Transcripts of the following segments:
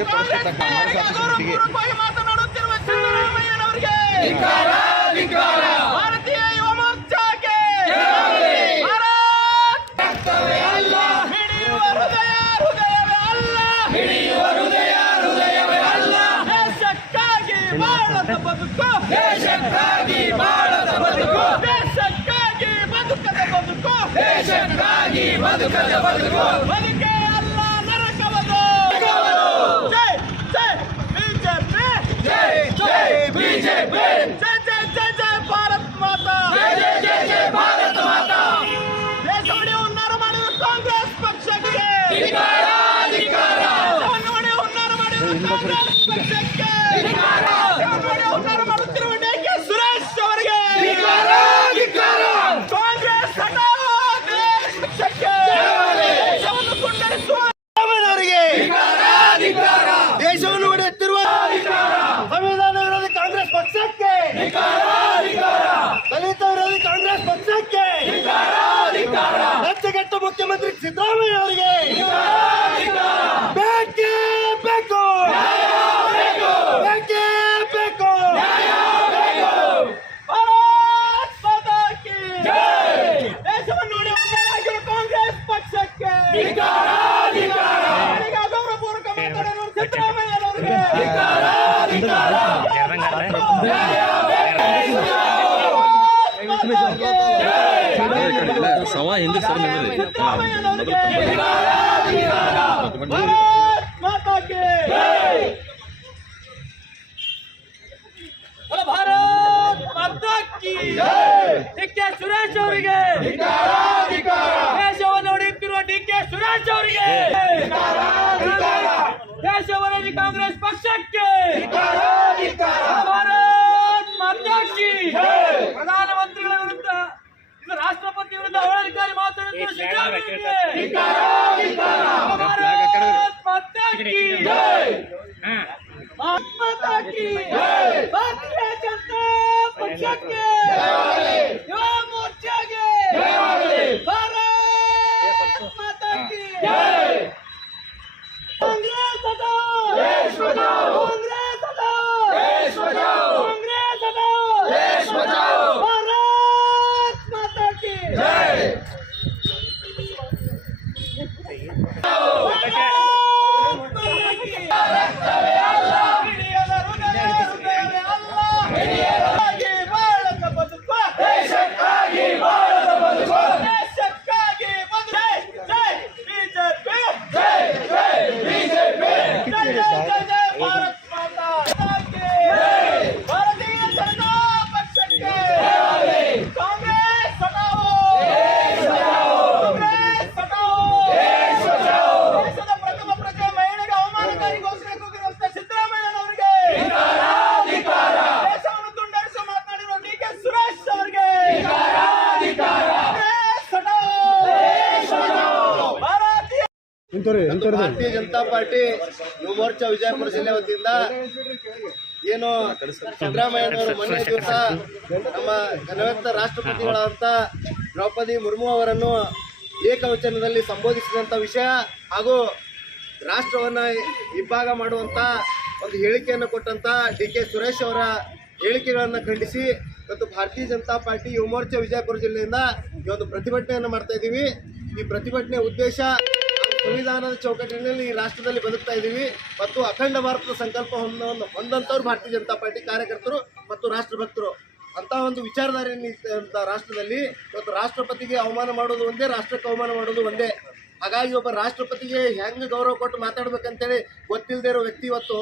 ಇದೇ ಪರಿಸ್ಥಿತಿ ಮಾತನಾಡುತ್ತಿರುವ ಸಿದ್ದರಾಮಯ್ಯನವರಿಗೆ ಭಾರತೀಯ ಯುವ ಮೋರ್ಚಾಗೆ ಮಿಡಿಯುವ ಹೃದಯವೇ ಅಲ್ಲ ದೇಶಕ್ಕಾಗಿ ಬಾಳದ ಬದುಕು ದೇಶಕ್ಕಾಗಿ ಬದುಕದ ಬದುಕು ಬದುಕೇ ಅಲ್ಲ ನರಕವದು. ಜೈ ಜೈ ಬಿಜೆಪಿ, ಜೈ ಜೈ ಬಿಜೆಪಿ, ಜೈ ಜೈ ಜೈ ಜೈ ಭಾರತ್ ಮಾತಾ, ಜೈ ಭಾರತ ಮಾತಾ. ದೇಶ ಉನ್ನಾರ ಮಾಡಿದ ಕಾಂಗ್ರೆಸ್ ಪಕ್ಷಕ್ಕೆ ಉನ್ನಾರ ಮಾಡಿದ ಕಾಂಗ್ರೆಸ್ ಪಕ್ಷಕ್ಕೆ ಉನ್ನಾರ ಮಾಡುತ್ತಿರುವ ಡಿ.ಕೆ. ಸುರೇಶ್ ಅವರಿಗೆ ಕಾಂಗ್ರೆಸ್ ದೇಶವನ್ನು ಒಡೆಯುತ್ತಿರುವ ಸಂವಿಧಾನ ವಿರೋಧಿ ಕಾಂಗ್ರೆಸ್ ಪಕ್ಷಕ್ಕೆ, ದಲಿತ ವಿರೋಧಿ ಕಾಂಗ್ರೆಸ್ ಪಕ್ಷಕ್ಕೆ, ಲಜ್ಜೆಗೆಟ್ಟ ಮುಖ್ಯಮಂತ್ರಿ ಸಿದ್ದರಾಮಯ್ಯ ಅವರಿಗೆ ಬೇಕೇ ಬೇಕು, ಬೇಕೇ ಬೇಕು. ದೇಶವನ್ನು ಒಡೆಯುವ ಕಾಂಗ್ರೆಸ್ ಪಕ್ಷಕ್ಕೆ सवा हिंदी सर भारत माता की ಡಿ.ಕೆ. ಸುರೇಶ್ ಅವರಿಗೆ ದೇಶವನ್ನು ನೋಡುತ್ತಿರುವ ಡಿ.ಕೆ. ಸುರೇಶ್ ಅವರಿಗೆ ದೇಶ ವಿರೋಧಿ ಕಾಂಗ್ರೆಸ್ ಪಕ್ಷಕ್ಕೆ ಭಾರತ್ ಮಾತಾ ಕಿ. ಪ್ರಧಾನಮಂತ್ರಿಗಳ ವಿರುದ್ಧ ಇದು ರಾಷ್ಟ್ರಪತಿ ವಿರುದ್ಧ ಅವಹೇಳನಕಾರಿ ಮಾತನಾಡುತ್ತಿರುವ ಸಿದ್ದರಾಮಯ್ಯಗೆ ಭಾರತ್ ಮಾತಾ ಕಿ. ಮಾತಾ ಕಿ. ಭಾರತೀಯ ಜನತಾ ಪಕ್ಷಕ್ಕೆ ಯುವ ಮೋರ್ಚಾಗೆ ಭಾರತ್ ಮಾತಾ ಕಿ. ಕಾಂಗ್ರೆಸ್ ಹಟಾओ, देश बचाओ, कांग्रेस हटाओ, देश बचाओ, कांग्रेस हटाओ, देश बचाओ. भारत माता की जय. ಭಾರತೀಯ ಜನತಾ ಪಾರ್ಟಿ ಯುವ ಮೋರ್ಚಾ ವಿಜಯಪುರ ಜಿಲ್ಲೆ ವತಿಯಿಂದ ಏನು ಸಿದ್ದರಾಮಯ್ಯನವರು ಮೊನ್ನೆ ದಿವಸ ನಮ್ಮ ಘನವ್ಯಕ್ತ ರಾಷ್ಟ್ರಪತಿಗಳಾದಂಥ ದ್ರೌಪದಿ ಮುರ್ಮು ಅವರನ್ನು ಏಕವಚನದಲ್ಲಿ ಸಂಬೋಧಿಸಿದಂಥ ವಿಷಯ ಹಾಗೂ ರಾಷ್ಟ್ರವನ್ನು ಇಬ್ಬಾಗ ಮಾಡುವಂಥ ಒಂದು ಹೇಳಿಕೆಯನ್ನು ಕೊಟ್ಟಂಥ ಡಿ.ಕೆ. ಸುರೇಶ್ ಅವರ ಹೇಳಿಕೆಗಳನ್ನು ಖಂಡಿಸಿ ಇವತ್ತು ಭಾರತೀಯ ಜನತಾ ಪಾರ್ಟಿ ಯುವ ಮೋರ್ಚಾ ವಿಜಯಪುರ ಜಿಲ್ಲೆಯಿಂದ ಈ ಒಂದು ಪ್ರತಿಭಟನೆಯನ್ನು ಮಾಡ್ತಾ ಇದ್ದೀವಿ. ಈ ಪ್ರತಿಭಟನೆ ಉದ್ದೇಶ ಸಂವಿಧಾನದ ಚೌಕಟ್ಟಿನಲ್ಲಿ ಈ ರಾಷ್ಟ್ರದಲ್ಲಿ ಬದುಕ್ತಾ ಇದ್ದೀವಿ ಮತ್ತು ಅಖಂಡ ಭಾರತದ ಸಂಕಲ್ಪವನ್ನು ಹೊಂದಂಥವ್ರು ಭಾರತೀಯ ಜನತಾ ಪಾರ್ಟಿ ಕಾರ್ಯಕರ್ತರು ಮತ್ತು ರಾಷ್ಟ್ರಭಕ್ತರು ಅಂತ ಒಂದು ವಿಚಾರಧಾರೆಯನ್ನು ರಾಷ್ಟ್ರದಲ್ಲಿ ಇವತ್ತು ರಾಷ್ಟ್ರಪತಿಗೆ ಅವಮಾನ ಮಾಡೋದು ಒಂದೇ, ರಾಷ್ಟ್ರಕ್ಕೆ ಅವಮಾನ ಮಾಡೋದು ಒಂದೇ. ಹಾಗಾಗಿ ಒಬ್ಬ ರಾಷ್ಟ್ರಪತಿಗೆ ಹೆಂಗೆ ಗೌರವ ಕೊಟ್ಟು ಮಾತಾಡ್ಬೇಕಂತೇಳಿ ಗೊತ್ತಿಲ್ಲದೆ ಇರೋ ವ್ಯಕ್ತಿ ಇವತ್ತು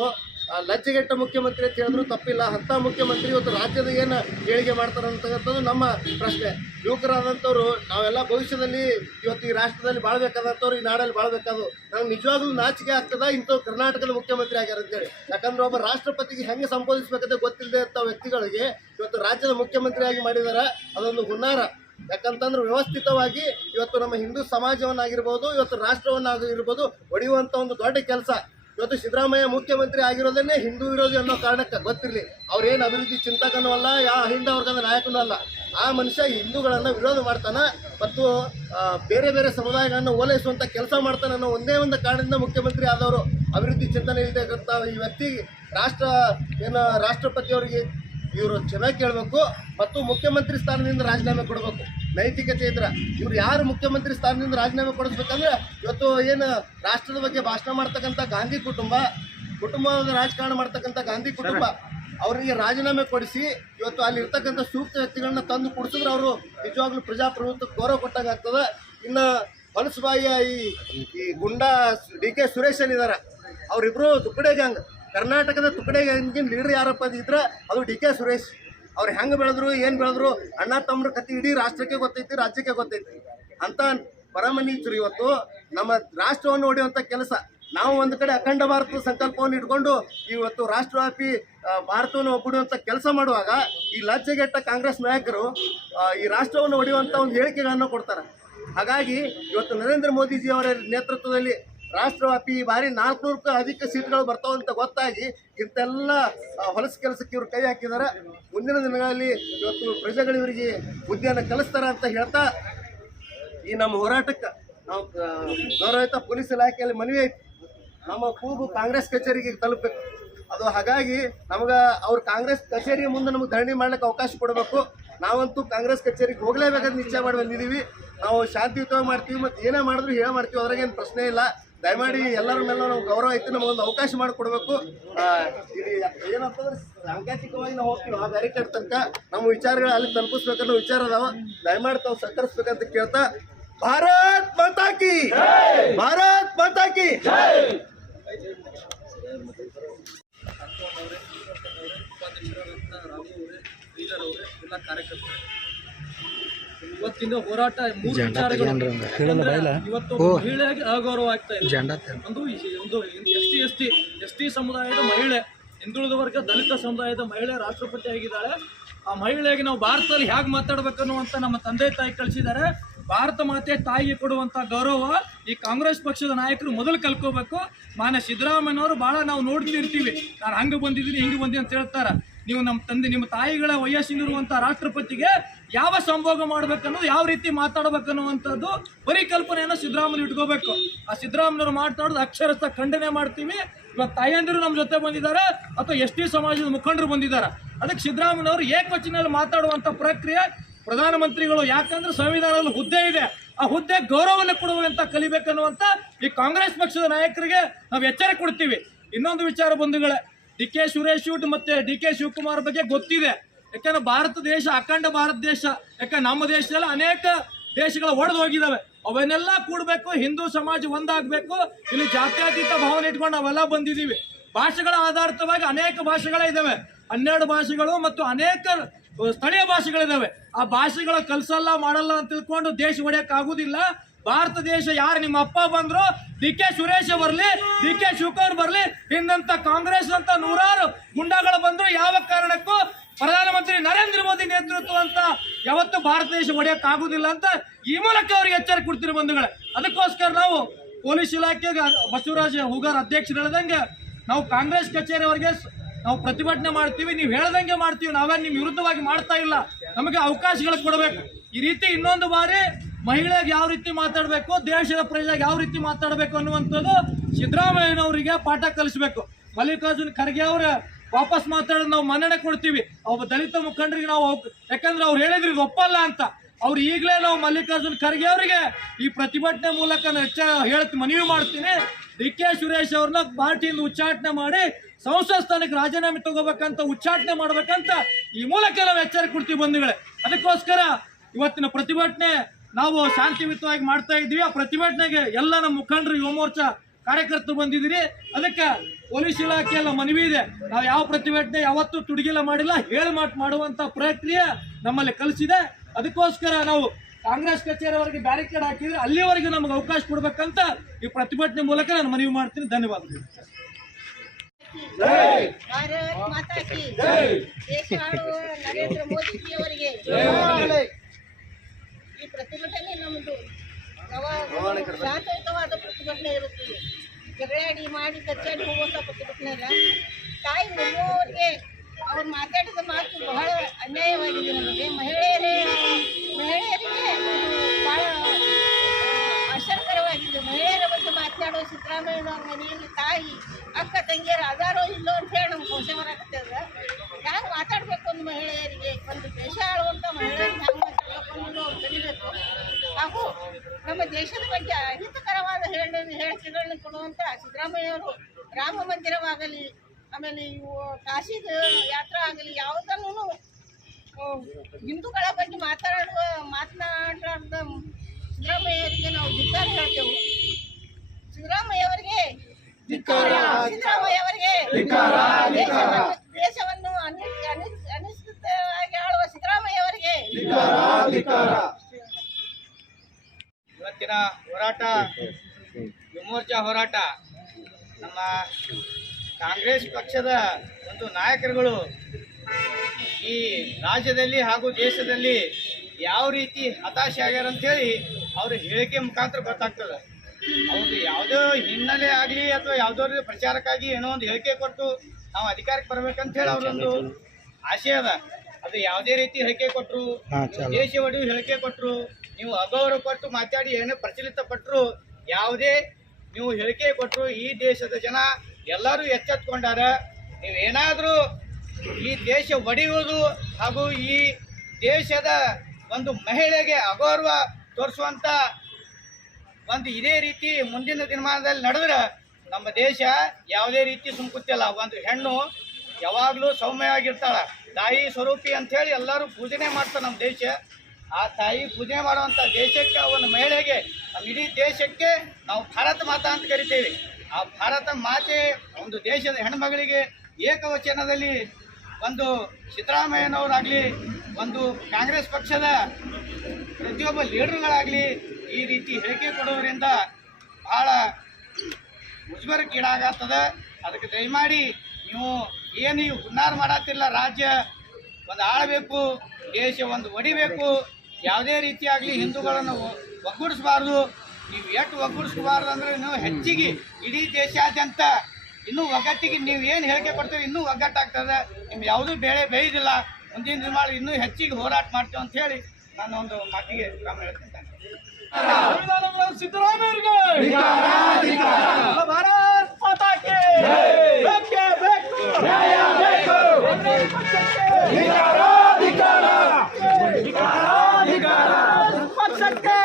ಲಜ್ಜೆಗೆಟ್ಟ ಮುಖ್ಯಮಂತ್ರಿ ಅಂತ ಹೇಳಿದ್ರು ತಪ್ಪಿಲ್ಲ. ಅಂಥ ಮುಖ್ಯಮಂತ್ರಿ ಇವತ್ತು ರಾಜ್ಯದ ಏನು ಏಳಿಗೆ ಮಾಡ್ತಾರೆ ಅಂತಕ್ಕಂಥದ್ದು ನಮ್ಮ ಪ್ರಶ್ನೆ. ಯುವಕರಾದಂಥವ್ರು ನಾವೆಲ್ಲ ಭವಿಷ್ಯದಲ್ಲಿ ಇವತ್ತು ಈ ರಾಷ್ಟ್ರದಲ್ಲಿ ಬಾಳ್ಬೇಕಾದಂಥವ್ರು, ಈ ನಾಡಲ್ಲಿ ಬಾಳ್ಬೇಕಾದ್ರು ನಂಗೆ ನಿಜವಾಗ್ಲೂ ನಾಚಿಕೆ ಆಗ್ತದ ಇಂಥವು ಕರ್ನಾಟಕದ ಮುಖ್ಯಮಂತ್ರಿ ಆಗ್ಯಾರ ಅಂತೇಳಿ. ಯಾಕಂದ್ರೆ ಒಬ್ಬ ರಾಷ್ಟ್ರಪತಿಗೆ ಹೆಂಗೆ ಸಂಬೋಧಿಸ್ಬೇಕಂತ ಗೊತ್ತಿಲ್ಲದೆ ಇರ್ತಾವ ವ್ಯಕ್ತಿಗಳಿಗೆ ಇವತ್ತು ರಾಜ್ಯದ ಮುಖ್ಯಮಂತ್ರಿಯಾಗಿ ಮಾಡಿದಾರ. ಅದೊಂದು ಹುನ್ನಾರ. ಯಾಕಂತಂದ್ರೆ ವ್ಯವಸ್ಥಿತವಾಗಿ ಇವತ್ತು ನಮ್ಮ ಹಿಂದೂ ಸಮಾಜವನ್ನಾಗಿರ್ಬೋದು, ಇವತ್ತು ರಾಷ್ಟ್ರವನ್ನಾಗಿರ್ಬೋದು ಒಡೆಯುವಂಥ ಒಂದು ದೊಡ್ಡ ಕೆಲಸ. ಇವತ್ತು ಸಿದ್ದರಾಮಯ್ಯ ಮುಖ್ಯಮಂತ್ರಿ ಆಗಿರೋದನ್ನೇ ಹಿಂದೂ ವಿರೋಧಿ ಅನ್ನೋ ಕಾರಣಕ್ಕೆ ಗೊತ್ತಿರಲಿ. ಅವ್ರೇನು ಅಭಿವೃದ್ಧಿ ಚಿಂತಕನೂ ಅಲ್ಲ, ಯಾವ ಅಹಿಂದ ವರ್ಗದ ನಾಯಕನೂ ಅಲ್ಲ. ಆ ಮನುಷ್ಯ ಹಿಂದೂಗಳನ್ನು ವಿರೋಧ ಮಾಡ್ತಾನೆ ಮತ್ತು ಬೇರೆ ಬೇರೆ ಸಮುದಾಯಗಳನ್ನು ಓಲೈಸುವಂಥ ಕೆಲಸ ಮಾಡ್ತಾನೆ ಅನ್ನೋ ಒಂದೇ ಒಂದು ಕಾರಣದಿಂದ ಮುಖ್ಯಮಂತ್ರಿ ಆದವರು. ಅಭಿವೃದ್ಧಿ ಚಿಂತನೆ ಇಲ್ಲದೆ ಈ ವ್ಯಕ್ತಿ ರಾಷ್ಟ್ರಪತಿಯವರಿಗೆ ಇವರು ಕ್ಷಮೆ ಕೇಳಬೇಕು ಮತ್ತು ಮುಖ್ಯಮಂತ್ರಿ ಸ್ಥಾನದಿಂದ ರಾಜೀನಾಮೆ ಕೊಡಬೇಕು. ನೈತಿಕತೆ ಇದ್ರೆ ಇವ್ರು ಯಾರು ಮುಖ್ಯಮಂತ್ರಿ ಸ್ಥಾನದಿಂದ ರಾಜೀನಾಮೆ ಕೊಡಿಸ್ಬೇಕಂದ್ರೆ ಇವತ್ತು ಏನು ರಾಷ್ಟ್ರದ ಬಗ್ಗೆ ಭಾಷಣ ಮಾಡ್ತಕ್ಕಂಥ ಗಾಂಧಿ ಕುಟುಂಬದ ರಾಜಕಾರಣ ಮಾಡ್ತಕ್ಕಂಥ ಗಾಂಧಿ ಕುಟುಂಬ ಅವರಿಗೆ ರಾಜೀನಾಮೆ ಕೊಡಿಸಿ ಇವತ್ತು ಅಲ್ಲಿ ಇರ್ತಕ್ಕಂಥ ಸೂಕ್ತ ವ್ಯಕ್ತಿಗಳನ್ನ ತಂದು ಕೊಡಿಸಿದ್ರೆ ಅವರು ನಿಜವಾಗ್ಲೂ ಪ್ರಜಾಪ್ರಭುತ್ವ ಗೌರವ ಕೊಟ್ಟಂಗೆ ಆಗ್ತದೆ. ಇನ್ನು ಹೊಲಸಬಾಯಿಯ ಈ ಗುಂಡಾ DK ಸುರೇಶ್ ಏನಿದ್ದಾರೆ ಅವರಿಬ್ರು ತುಕಡೆ ಗ್ಯಾಂಗ್, ಕರ್ನಾಟಕದ ತುಕಡೆ ಗ್ಯಾಂಗಿನ ಲೀಡರ್ ಯಾರಪ್ಪ ಇದ್ರೆ ಅದು DK ಸುರೇಶ್. ಅವ್ರು ಹೆಂಗೆ ಬೆಳೆದ್ರು ಏನು ಬೆಳೆದ್ರು ಅಣ್ಣ ತಮ್ಮರ ಕತೆ ಇಡೀ ರಾಷ್ಟ್ರಕ್ಕೆ ಗೊತ್ತೈತಿ, ರಾಜ್ಯಕ್ಕೆ ಗೊತ್ತೈತಿ ಅಂತ ಪರಮನೀಚರು ಇವತ್ತು ನಮ್ಮ ರಾಷ್ಟ್ರವನ್ನು ಹೊಡೆಯುವಂಥ ಕೆಲಸ. ನಾವು ಒಂದು ಕಡೆ ಅಖಂಡ ಭಾರತದ ಸಂಕಲ್ಪವನ್ನು ಇಟ್ಕೊಂಡು ಇವತ್ತು ರಾಷ್ಟ್ರವ್ಯಾಪಿ ಭಾರತವನ್ನು ಒಗ್ಗೂಡುವಂಥ ಕೆಲಸ ಮಾಡುವಾಗ ಈ ಲಜ್ಜೆಗೆಟ್ಟ ಕಾಂಗ್ರೆಸ್ ನಾಯಕರು ಈ ರಾಷ್ಟ್ರವನ್ನು ಹೊಡೆಯುವಂಥ ಒಂದು ಹೇಳಿಕೆಗಳನ್ನು ಕೊಡ್ತಾರೆ. ಹಾಗಾಗಿ ಇವತ್ತು ನರೇಂದ್ರ ಮೋದಿಜಿಯವರ ನೇತೃತ್ವದಲ್ಲಿ ರಾಷ್ಟ್ರವ್ಯಾಪಿ ಈ ಬಾರಿ 400ಕ್ಕೂ ಅಧಿಕ ಸೀಟ್ಗಳು ಬರ್ತಾವಂತ ಗೊತ್ತಾಗಿ ಇಂತೆಲ್ಲ ಹೊಲಸು ಕೆಲಸಕ್ಕೆ ಇವರು ಕೈ ಹಾಕಿದ್ದಾರೆ. ಮುಂದಿನ ದಿನಗಳಲ್ಲಿ ಇವತ್ತು ಪ್ರಜೆಗಳು ಇವರಿಗೆ ಬುದ್ಧಿಯನ್ನು ಕಲಿಸ್ತಾರ ಅಂತ ಹೇಳ್ತಾ ಈ ನಮ್ಮ ಹೋರಾಟಕ್ಕೆ ನಾವು ಗೌರವಯುತ ಪೊಲೀಸ್ ಇಲಾಖೆಯಲ್ಲಿ ಮನವಿ ಐತಿ, ನಮ್ಮ ಕೂಗು ಕಾಂಗ್ರೆಸ್ ಕಚೇರಿಗೆ ತಲುಪಬೇಕು. ಅದು ಹಾಗಾಗಿ ನಮ್ಗೆ ಅವ್ರು ಕಾಂಗ್ರೆಸ್ ಕಚೇರಿಯ ಮುಂದೆ ನಮಗೆ ಧರಣಿ ಮಾಡ್ಲಿಕ್ಕೆ ಅವಕಾಶ ಕೊಡಬೇಕು. ನಾವಂತೂ ಕಾಂಗ್ರೆಸ್ ಕಚೇರಿಗೆ ಹೋಗಲೇಬೇಕಂತ ನಿಶ್ಚಯ ಮಾಡಿ ಬಂದಿದ್ದೀವಿ. ನಾವು ಶಾಂತಿಯುತವಾಗಿ ಮಾಡ್ತೀವಿ ಮತ್ತು ಏನೇ ಮಾಡಿದ್ರು ಮಾಡ್ತೀವಿ, ಅದ್ರಾಗೇನು ಪ್ರಶ್ನೆ ಇಲ್ಲ. ದಯಮಾಡಿ ಎಲ್ಲರ ಮೇಲೆ ನಾವು ಗೌರವ ಐತಿ, ನಮಗೊಂದು ಅವಕಾಶ ಮಾಡಿಕೊಡ್ಬೇಕು. ಇದು ಏನಂತಂದ್ರೆ ಸಾಂಕೇತಿಕವಾಗಿ ನಾವು ಹೋಗ್ತೀವಿ ಆ ಬ್ಯಾರಿಕೇಡ್ ತನಕ ನಮ್ಮ ವಿಚಾರಗಳು ಅಲ್ಲಿ ತಲುಪಿಸ್ಬೇಕನ್ನೋ ವಿಚಾರ ಅದಾವ. ದಯಮಾಡಿ ತಾವು ಸಹಕರಿಸ್ಬೇಕಂತ ಕೇಳ್ತಾ ಭಾರತ್ ಮಾತಾ ಕಿ ಭಾರತ್ ಮಾತಾ ಕಿ ಎಲ್ಲ ಕಾರ್ಯಕರ್ತರು ಇವತ್ತಿನ ಹೋರಾಟ 3 ವಿಚಾರಗಳು. ಇವತ್ತು ಮಹಿಳೆಗೆ ಅಗೌರವ ಆಗ್ತಾ ಇದೆ. ಒಂದು ಎಸ್ ಟಿ ಸಮುದಾಯದ ಮಹಿಳೆ, ಹಿಂದುಳಿದ ವರ್ಗ ದಲಿತ ಸಮುದಾಯದ ಮಹಿಳೆ ರಾಷ್ಟ್ರಪತಿ ಆಗಿದ್ದಾಳೆ. ಆ ಮಹಿಳೆಗೆ ನಾವು ಭಾರತದಲ್ಲಿ ಹೇಗೆ ಮಾತಾಡ್ಬೇಕನ್ನುವಂತ ನಮ್ಮ ತಂದೆ ತಾಯಿ ಕಳಿಸಿದ್ದಾರೆ. ಭಾರತ ಮಾತೆ ತಾಯಿಗೆ ಕೊಡುವಂಥ ಗೌರವ ಈ ಕಾಂಗ್ರೆಸ್ ಪಕ್ಷದ ನಾಯಕರು ಮೊದಲು ಕಲ್ಕೋಬೇಕು. ಮಾನ್ಯ ಸಿದ್ದರಾಮಯ್ಯನವರು ಭಾಳ ನಾವು ನೋಡ್ತಿರ್ತೀವಿ, ನಾನು ಹಂಗೆ ಬಂದಿದ್ದೀನಿ ಹಿಂಗೆ ಬಂದಿ ಅಂತ ಹೇಳ್ತಾರೆ. ನೀವು ನಮ್ಮ ತಂದೆ ನಿಮ್ಮ ತಾಯಿಗಳ ವಯಸ್ಸಿನಿರುವಂಥ ರಾಷ್ಟ್ರಪತಿಗೆ ಯಾವ ಸಂಭೋಗ ಮಾಡ್ಬೇಕನ್ನೋದು, ಯಾವ ರೀತಿ ಮಾತಾಡ್ಬೇಕನ್ನುವಂಥದ್ದು ಪರಿಕಲ್ಪನೆಯನ್ನು ಸಿದ್ದರಾಮಯ್ಯ ಇಟ್ಕೋಬೇಕು. ಆ ಸಿದ್ದರಾಮಯ್ಯವರು ಮಾತಾಡೋದು ಅಕ್ಷರಸ್ಥ ಖಂಡನೆ ಮಾಡ್ತೀವಿ. ಇವತ್ತು ತಾಯಂದಿರು ನಮ್ಮ ಜೊತೆ ಬಂದಿದ್ದಾರೆ ಅಥವಾ ST ಸಮಾಜದ ಮುಖಂಡರು ಬಂದಿದ್ದಾರೆ. ಅದಕ್ಕೆ ಸಿದ್ದರಾಮಯ್ಯವರು ಏಕವಚನದಲ್ಲಿ ಮಾತಾಡುವಂಥ ಪ್ರಕ್ರಿಯೆ ಪ್ರಧಾನಮಂತ್ರಿಗಳು, ಯಾಕಂದ್ರೆ ಸಂವಿಧಾನದಲ್ಲಿ ಹುದ್ದೆ ಇದೆ, ಆ ಹುದ್ದೆ ಗೌರವವನ್ನು ಕೊಡುವಂತ ಕಲಿಬೇಕನ್ನುವಂತ ಈ ಕಾಂಗ್ರೆಸ್ ಪಕ್ಷದ ನಾಯಕರಿಗೆ ನಾವು ಎಚ್ಚರ ಕೊಡ್ತೀವಿ. ಇನ್ನೊಂದು ವಿಚಾರ ಬಂಧುಗಳೇ, DK ಸುರೇಶ್ ಮತ್ತೆ DK ಶಿವಕುಮಾರ್ ಬಗ್ಗೆ ಗೊತ್ತಿದೆ. ಯಾಕಂದ್ರೆ ಭಾರತ ದೇಶ ಅಖಂಡ ಭಾರತ ದೇಶ, ಯಾಕಂದ್ರೆ ನಮ್ಮ ದೇಶದಲ್ಲಿ ಅನೇಕ ದೇಶಗಳು ಒಡೆದು ಹೋಗಿದ್ದಾವೆ. ಅವನ್ನೆಲ್ಲ ಕೂಡಬೇಕು, ಹಿಂದೂ ಸಮಾಜ ಒಂದಾಗಬೇಕು. ಇಲ್ಲಿ ಜಾತ್ಯತೀತ ಭಾವನೆ ಇಟ್ಕೊಂಡು ನಾವೆಲ್ಲ ಬಂದಿದ್ದೀವಿ. ಭಾಷೆಗಳ ಆಧಾರಿತವಾಗಿ ಅನೇಕ ಭಾಷೆಗಳಿದ್ದಾವೆ, 12 ಭಾಷೆಗಳು ಮತ್ತು ಅನೇಕ ಸ್ಥಳೀಯ ಭಾಷೆಗಳಿದ್ದಾವೆ. ಆ ಭಾಷೆಗಳ ಕಲ್ಸಲ್ಲ ಮಾಡಲ್ಲ ಅಂತ ತಿಳ್ಕೊಂಡು ದೇಶ ಹೊಡೆಯಕ್ಕಾಗುವುದಿಲ್ಲ. ಭಾರತ ದೇಶ ಯಾರು ನಿಮ್ಮ ಅಪ್ಪ ಬಂದ್ರು, DK ಸುರೇಶ್ ಬರಲಿ, DK ಶಿವಕುಮಾರ್ ಬರಲಿ, ಹಿಂದಂತ ಕಾಂಗ್ರೆಸ್ ಅಂತ 100 ಗುಂಡಾಗಳು ಬಂದ್ರು ಯಾವ ಕಾರಣಕ್ಕೂ ಪ್ರಧಾನಮಂತ್ರಿ ನರೇಂದ್ರ ಮೋದಿ ನೇತೃತ್ವ ಅಂತ ಯಾವತ್ತೂ ಭಾರತ ದೇಶ ಹೊಡೆಯಕ್ಕಾಗುವುದಿಲ್ಲ ಅಂತ ಈ ಮೂಲಕ ಅವ್ರಿಗೆ ಎಚ್ಚರಿಕೆ ಕೊಡ್ತೀರಿ ಬಂಧುಗಳೇ. ಅದಕ್ಕೋಸ್ಕರ ನಾವು ಪೊಲೀಸ್ ಇಲಾಖೆಗೆ ಬಸವರಾಜ ಹೂಗಾರ್ ಅಧ್ಯಕ್ಷರು ಹೇಳ್ದಂಗೆ ನಾವು ಕಾಂಗ್ರೆಸ್ ಕಚೇರಿಯವರಿಗೆ ನಾವು ಪ್ರತಿಭಟನೆ ಮಾಡ್ತೀವಿ, ನೀವು ಹೇಳ್ದಂಗೆ ಮಾಡ್ತೀವಿ, ನಾವೇನು ನಿಮ್ಮ ವಿರುದ್ಧವಾಗಿ ಮಾಡ್ತಾ ಇಲ್ಲ. ನಮಗೆ ಅವಕಾಶಗಳು ಕೊಡಬೇಕು. ಈ ರೀತಿ ಇನ್ನೊಂದು ಬಾರಿ ಮಹಿಳೆಗೆ ಯಾವ ರೀತಿ ಮಾತಾಡಬೇಕು, ದೇಶದ ಪ್ರಜೆಗೆ ಯಾವ ರೀತಿ ಮಾತಾಡಬೇಕು ಅನ್ನುವಂಥದ್ದು ಸಿದ್ದರಾಮಯ್ಯನವರಿಗೆ ಪಾಠ ಕಲಿಸಬೇಕು. ಮಲ್ಲಿಕಾರ್ಜುನ್ ಖರ್ಗೆ ಅವರ ವಾಪಸ್ ಮಾತಾಡೋದು ನಾವು ಮನ್ನಣೆ ಕೊಡ್ತೀವಿ. ಒಬ್ಬ ದಲಿತ ಮುಖಂಡರಿಗೆ ನಾವು, ಯಾಕಂದ್ರೆ ಅವ್ರು ಹೇಳಿದ್ರು ಇದು ಒಪ್ಪಲ್ಲ ಅಂತ. ಅವ್ರು ಈಗಲೇ ನಾವು ಮಲ್ಲಿಕಾರ್ಜುನ್ ಖರ್ಗೆ ಅವರಿಗೆ ಈ ಪ್ರತಿಭಟನೆ ಮೂಲಕ ಮನವಿ ಮಾಡ್ತೀನಿ, DK ಸುರೇಶ್ ಅವ್ರನ್ನ ಪಾರ್ಟಿಯಿಂದ ಉಚ್ಚಾಟನೆ ಮಾಡಿ ಸಂಸತ್ ಸ್ಥಾನಕ್ಕೆ ರಾಜೀನಾಮೆ ತಗೋಬೇಕಂತ ಉಚ್ಚಾಟನೆ ಮಾಡ್ಬೇಕಂತ ಈ ಮೂಲಕ ನಾವು ಎಚ್ಚರಿಕೆ ಕೊಡ್ತೀವಿ ಬಂಧುಗಳೇ. ಅದಕ್ಕೋಸ್ಕರ ಇವತ್ತಿನ ಪ್ರತಿಭಟನೆ ನಾವು ಶಾಂತಿಯುತವಾಗಿ ಮಾಡ್ತಾ ಇದ್ದೀವಿ. ಆ ಪ್ರತಿಭಟನೆಗೆ ಎಲ್ಲ ನಮ್ಮ ಮುಖಂಡರು, ಯುವ ಮೋರ್ಚಾ ಕಾರ್ಯಕರ್ತರು ಬಂದಿದ್ದೀರಿ. ಅದಕ್ಕೆ ಪೊಲೀಸ್ ಇಲಾಖೆಯಲ್ಲ ಮನವಿ ಇದೆ, ನಾವು ಯಾವ ಪ್ರತಿಭಟನೆ ಯಾವತ್ತೂ ತುಡುಗಿಲ್ಲ ಮಾಡಿಲ್ಲ, ಹೇಳಿ ಮಾಡುವಂತ ಪ್ರಕ್ರಿಯೆ ನಮ್ಮಲ್ಲಿ ಕಲಿಸಿದೆ. ಅದಕ್ಕೋಸ್ಕರ ನಾವು ಕಾಂಗ್ರೆಸ್ ಕಚೇರಿವರೆಗೆ ಬ್ಯಾರಿಕೇಡ್ ಹಾಕಿದ್ರೆ ಅಲ್ಲಿವರೆಗೆ ನಮಗೆ ಅವಕಾಶ ಕೊಡ್ಬೇಕಂತ ಈ ಪ್ರತಿಭಟನೆ ಮೂಲಕ ನಾನು ಮನವಿ ಮಾಡ್ತೀನಿ. ಧನ್ಯವಾದಗಳು. ಭಾರತ್ ಮಾತಾ ಕಿ ದೇಶ ಆಳುವ ನರೇಂದ್ರ ಮೋದಿಜಿ ಅವರಿಗೆ ಈ ಪ್ರತಿಭಟನೆ ನಮ್ಮದು ಶಾಂತಿಯುತವಾದ ಪ್ರತಿಭಟನೆ ಇರುತ್ತದೆ. ಜಗಳಾಡಿ ಮಾಡಿ ಕಚ್ಚಾಡಿ ಹೋಗುವಂಥ ಪ್ರತಿಭಟನೆ ಅಲ್ಲ. ತಾಯಿ ಮುನ್ನೋರಿಗೆ ಅವ್ರು ಮಾತಾಡಿದ ಮಾತು ಬಹಳ ಅನ್ಯಾಯವಾಗಿದೆ ನಮಗೆ. ಮಹಿಳೆಯರಿಗೆ ಬಹಳ ಅಸರಕರವಾಗಿದೆ. ಮಹಿಳೆಯರ ಬಗ್ಗೆ ಮಾತನಾಡೋ ಸಿದ್ದರಾಮಯ್ಯನವ್ರ ಮನೆಯಲ್ಲಿ ತಾಯಿ ಅಕ್ಕ ತಂಗಿಯರು ಅದಾರೋ ಇಲ್ಲೋ ಅಂತ ಹೇಳಿ ನಮ್ಗೆ ಸಂಶಯ ಬರಾಕತ್ತದ. ಹ್ಯಾಂಗೆ ಮಾತಾಡಬೇಕು ಒಂದು ಮಹಿಳೆಯರಿಗೆ, ಒಂದು ದೇಶ ಆಳುವಂಥ ಮಹಿಳೆಯರಿಗೆ ಹ್ಯಾಂಗೆ ಮಾತಾಡಬೇಕು ಅನ್ನೋದು ಅವ್ರು ಕಲಿಬೇಕು. ಹಾಗೂ ನಮ್ಮ ದೇಶದ ಬಗ್ಗೆ ಅಹಿತಕರವಾದ ಹೇಳಿಕೆಗಳನ್ನ ಕೊಡುವಂಥ ಸಿದ್ದರಾಮಯ್ಯವರು ರಾಮ ಮಂದಿರವಾಗಲಿ, ಆಮೇಲೆ ಇವು ಕಾಶಿದ ಯಾತ್ರಾ ಆಗಲಿ, ಯಾವುದನ್ನು ಹಿಂದೂಗಳ ಬಗ್ಗೆ ಮಾತನಾಡದ ಸಿದ್ದರಾಮಯ್ಯವರಿಗೆ ನಾವು ಧಿಕ್ಕಾರ ಹೇಳ್ತೇವೆ. ಸಿದ್ದರಾಮಯ್ಯವರಿಗೆ ದೇಶವನ್ನು ಅನಿಶ್ಚಿತವಾಗಿ ಆಳುವ ಸಿದ್ದರಾಮಯ್ಯವರಿಗೆ ಇವತ್ತಿನ ಹೋರಾಟ ಯುವಮೋರ್ಚಾ ಹೋರಾಟ ನಮ್ಮ ಕಾಂಗ್ರೆಸ್ ಪಕ್ಷದ ಒಂದು ನಾಯಕರುಗಳು ಈ ರಾಜ್ಯದಲ್ಲಿ ಹಾಗೂ ದೇಶದಲ್ಲಿ ಯಾವ ರೀತಿ ಹತಾಶೆ ಆಗ್ಯಾರ ಅಂತೇಳಿ ಅವ್ರ ಹೇಳಿಕೆ ಮುಖಾಂತರ ಗೊತ್ತಾಗ್ತದೆ. ಅವ್ರದ್ದು ಯಾವುದೋ ಹಿನ್ನೆಲೆ ಆಗಲಿ ಅಥವಾ ಯಾವುದೋ ಪ್ರಚಾರಕ್ಕಾಗಿ ಏನೋ ಒಂದು ಹೇಳಿಕೆ ಕೊಟ್ಟು ನಾವು ಅಧಿಕಾರಕ್ಕೆ ಬರ್ಬೇಕಂತ ಹೇಳಿ ಅವ್ರೊಂದು ಆಶೆ ಅದ. ಅದು ಯಾವುದೇ ರೀತಿ ಹೇಳಿಕೆ ಕೊಟ್ಟರು, ದೇಶ ಒಡೆಯುವ ಹೇಳಿಕೆ ಕೊಟ್ಟರು, ನೀವು ಅಗೌರವ ಕೊಟ್ಟು ಮಾತಾಡಿ ಏನೋ ಪ್ರಚಲಿತ ಪಟ್ಟರು, ಯಾವುದೇ ನೀವು ಹೇಳಿಕೆ ಕೊಟ್ಟರು ಈ ದೇಶದ ಜನ ಎಲ್ಲರೂ ಎಚ್ಚೆತ್ಕೊಂಡಾರ. ನೀವೇನಾದರೂ ಈ ದೇಶ ಒಡೆಯುವುದು ಹಾಗೂ ಈ ದೇಶದ ಒಂದು ಮಹಿಳೆಗೆ ಅಗೌರವ ತೋರಿಸುವಂಥ ಒಂದು ಇದೇ ರೀತಿ ಮುಂದಿನ ದಿನಮಾನದಲ್ಲಿ ನಡೆದ್ರೆ ನಮ್ಮ ದೇಶ ಯಾವುದೇ ರೀತಿ ಸುಮ್ಕುತ್ತಿಲ್ಲ. ಒಂದು ಹೆಣ್ಣು ಯಾವಾಗಲೂ ಸೌಮ್ಯವಾಗಿರ್ತಾಳೆ, ತಾಯಿ ಸ್ವರೂಪಿ ಅಂಥೇಳಿ ಎಲ್ಲರೂ ಪೂಜನೆ ಮಾಡ್ತಾರೆ ನಮ್ಮ ದೇಶ. ಆ ತಾಯಿ ಪೂಜೆ ಮಾಡುವಂಥ ದೇಶಕ್ಕೆ ಒಂದು ಮಹಿಳೆಗೆ ನಮ್ಮ ಇಡೀ ದೇಶಕ್ಕೆ ನಾವು ಭಾರತ ಮಾತಾ ಅಂತ ಕರಿತೇವೆ. ಆ ಭಾರತ ಮಾತೆ ಒಂದು ದೇಶದ ಹೆಣ್ಮಗಳಿಗೆ ಏಕವಚನದಲ್ಲಿ ಒಂದು ಸಿದ್ದರಾಮಯ್ಯನವರಾಗಲಿ, ಒಂದು ಕಾಂಗ್ರೆಸ್ ಪಕ್ಷದ ಪ್ರತಿಯೊಬ್ಬ ಲೀಡರ್ಗಳಾಗಲಿ ಈ ರೀತಿ ಹೇಳಿಕೆ ಕೊಡೋದ್ರಿಂದ ಭಾಳ ಮುಜುಗರಕ್ಕೀಡಾಗತ್ತದ. ಅದಕ್ಕೆ ದಯಮಾಡಿ ನೀವು ಏನು ನೀವು ಹುನ್ನಾರ ಮಾಡತ್ತಿಲ್ಲ, ರಾಜ್ಯ ಒಂದು ಆಳಬೇಕು, ದೇಶ ಒಂದು ಒಡಿಬೇಕು, ಯಾವುದೇ ರೀತಿಯಾಗಲಿ ಹಿಂದೂಗಳನ್ನು ಒಗ್ಗೂಡಿಸಬಾರ್ದು. ನೀವು ಎಷ್ಟು ಒಗ್ಗೂಡಿಸಬಾರ್ದು ಅಂದರೆ ನೀವು ಹೆಚ್ಚಿಗೆ ಇಡೀ ದೇಶಾದ್ಯಂತ ಇನ್ನೂ ಒಗ್ಗಟ್ಟಿಗೆ ನೀವು ಏನು ಹೇಳಿಕೆ ಕೊಡ್ತೀವಿ ಇನ್ನೂ ಒಗ್ಗಟ್ಟಾಗ್ತದೆ. ನಿಮ್ಗೆ ಯಾವುದೂ ಬೇಳೆ ಬೇಯುವುದಿಲ್ಲ. ಮುಂದಿನ ದಿನ ಇನ್ನೂ ಹೆಚ್ಚಿಗೆ ಹೋರಾಟ ಮಾಡ್ತೇವೆ ಅಂತ ಹೇಳಿ ನಾನು ಒಂದು ಮಾತಿಗೆ ಕ್ರಮ ಹೇಳ್ತೇನೆ. ಸಿದ್ದರಾಮಯ್ಯರಿಗೆ ಭಾರತ್ ಮಾತಾ ಕಿ ಬೇಕೇ ಬೇಕು, ನ್ಯಾಯ ಬೇಕು, ಪಕ್ಷಕ್ಕೆ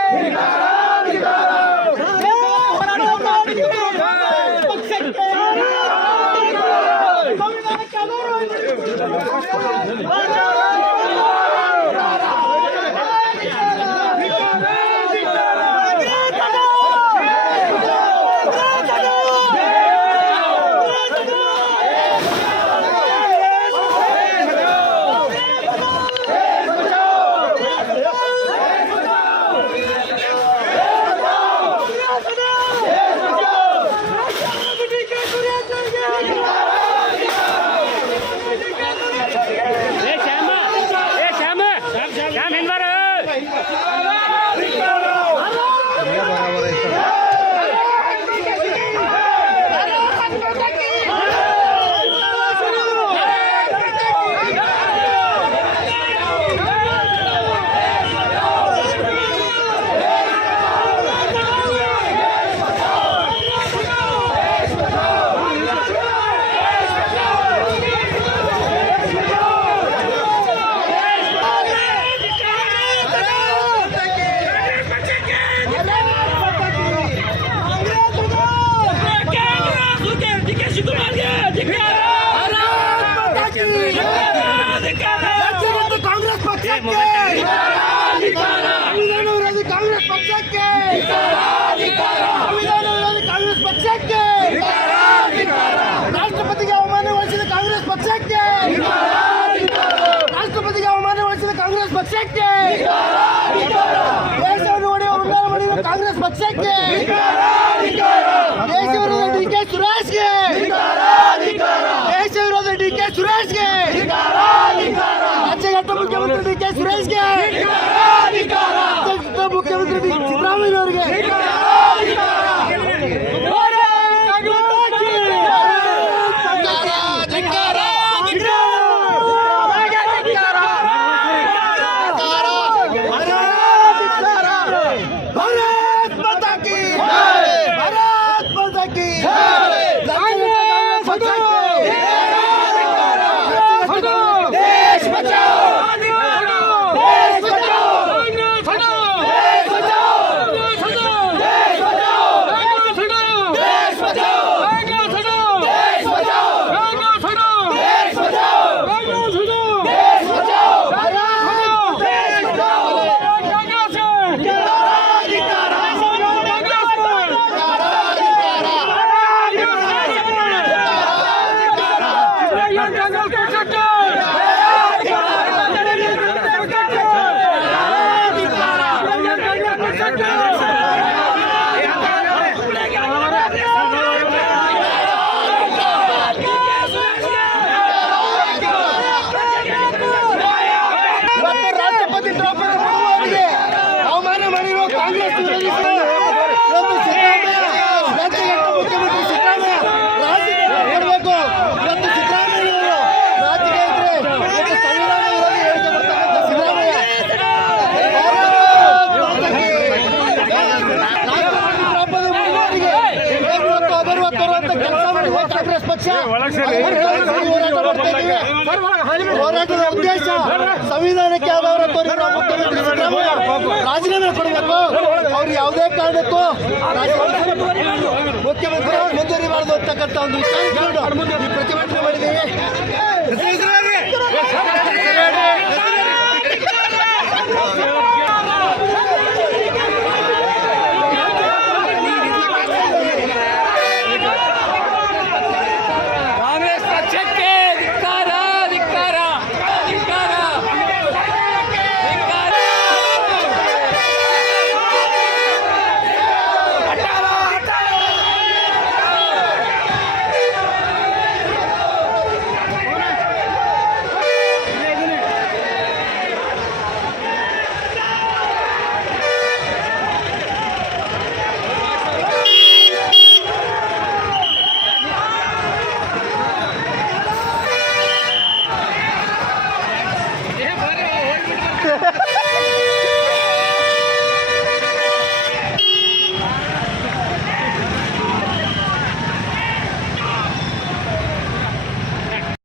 ಮಾಡುವಂತ ಕೆಲಸ ಮಾಡಿದೆ ಕಾಂಗ್ರೆಸ್ ಪಕ್ಷ. ಹೋರಾಟದ ಉದ್ದೇಶ ಸಂವಿಧಾನಕ್ಕೆ ಆದವರ ತೋರಿರುವ ಮುಖ್ಯಮಂತ್ರಿ ಸಿದ್ದರಾಮಯ್ಯ ರಾಜೀನಾಮೆ ಕೊಡಬೇಕು. ಅವ್ರು ಯಾವುದೇ ಕಾರಣಕ್ಕೂ ಮುಖ್ಯಮಂತ್ರಿ ಮುಂದುವರಿಬಾರದು ಅಂತಕ್ಕಂಥ ಒಂದು ವಿಚಾರ